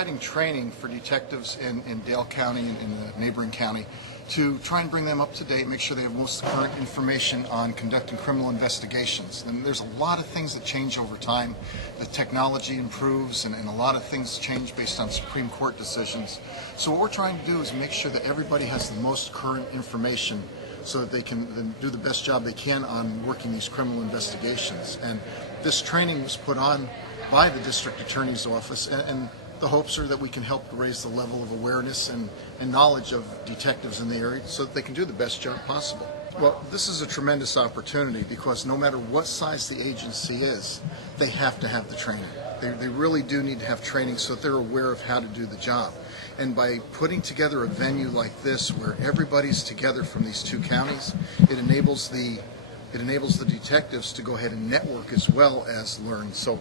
providing training for detectives in Dale County and in the neighboring county to try and bring them up to date, make sure they have most current information on conducting criminal investigations. And there's a lot of things that change over time. The technology improves and a lot of things change based on Supreme Court decisions. So what we're trying to do is make sure that everybody has the most current information so that they can then do the best job they can on working these criminal investigations. And this training was put on by the District Attorney's Office, and the hopes are that we can help raise the level of awareness and knowledge of detectives in the area so that they can do the best job possible. Well, this is a tremendous opportunity because no matter what size the agency is, they have to have the training. They really do need to have training so that they're aware of how to do the job. And by putting together a venue like this where everybody's together from these two counties, it enables the detectives to go ahead and network as well as learn. So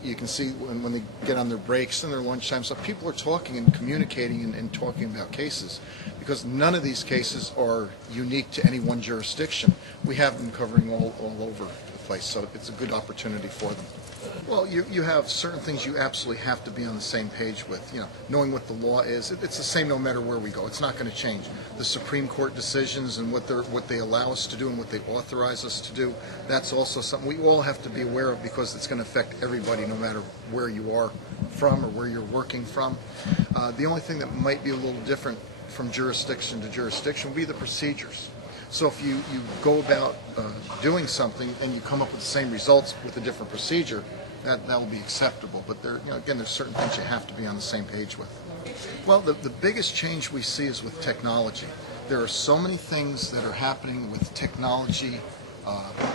you can see when they get on their breaks and their lunchtime stuff, people are talking and communicating and talking about cases because none of these cases are unique to any one jurisdiction. We have them covering all over the place, so it's a good opportunity for them. Well, you have certain things you absolutely have to be on the same page with. You know, knowing what the law is, it's the same no matter where we go. It's not going to change. The Supreme Court decisions and what they allow us to do and what they authorize us to do, that's also something we all have to be aware of because it's going to affect everybody no matter where you are from or where you're working from. The only thing that might be a little different from jurisdiction to jurisdiction would be the procedures. So if you go about doing something and you come up with the same results with a different procedure, that will be acceptable. But again, there's certain things you have to be on the same page with. Well, the biggest change we see is with technology. There are so many things that are happening with technology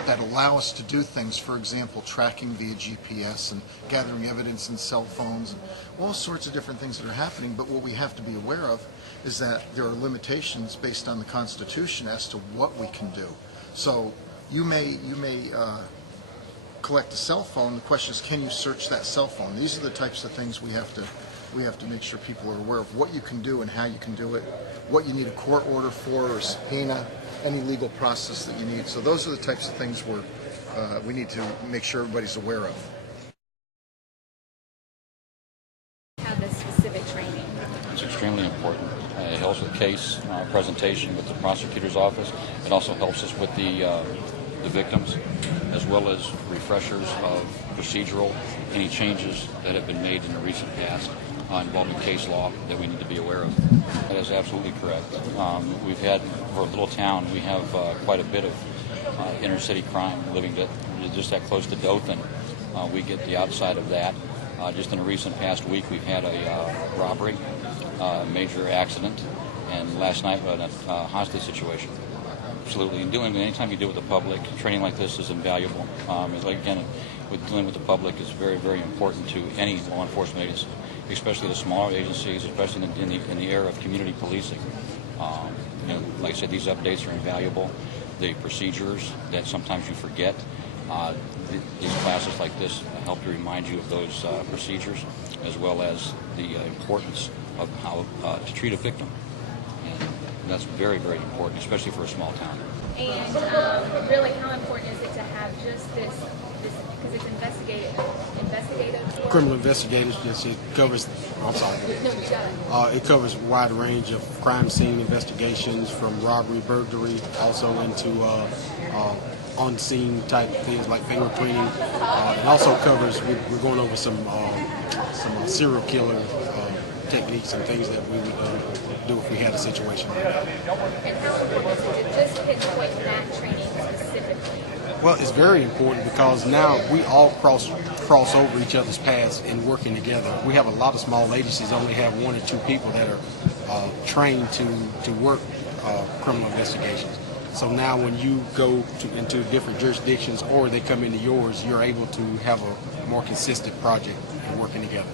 that allow us to do things. For example, tracking via GPS and gathering evidence in cell phones and all sorts of different things that are happening. But what we have to be aware of is that there are limitations based on the Constitution as to what we can do. So you may collect a cell phone. The question is, can you search that cell phone? These are the types of things we have to make sure people are aware of what you can do and how you can do it, what you need a court order for or subpoena, any legal process that you need. So those are the types of things we need to make sure everybody's aware of. Have this specific training. It's extremely important. It helps with case presentation with the prosecutor's office. It also helps us with the victims, as well as refreshers of procedural, any changes that have been made in the recent past involving case law that we need to be aware of. That is absolutely correct. We've had, for a little town, we have quite a bit of inner city crime living just that close to Dothan. We get the outside of that. Just in a recent past week, we've had a robbery, major accident, and last night a hostage situation. Absolutely. And anytime you deal with the public, training like this is invaluable. Again, with dealing with the public is very, very important to any law enforcement agency, especially the smaller agencies, especially in the era of community policing. Like I said, these updates are invaluable. The procedures that sometimes you forget, these classes like this help to remind you of those procedures, as well as the importance of how to treat a victim. And that's very, very important, especially for a small town. And really, how important is it to have just this because it's investigative? Criminal investigators, yes, it covers. I'm sorry. It covers a wide range of crime scene investigations, from robbery, burglary, also into on-scene type things like fingerprinting. It also covers. We're going over some serial killer techniques and things that we would do if we had a situation like that. And how important is it to just pinpoint that training specifically? Well, it's very important because now we all cross over each other's paths in working together. We have a lot of small agencies only have one or two people that are trained to work criminal investigations. So now when you go into different jurisdictions or they come into yours, you're able to have a more consistent project and working together.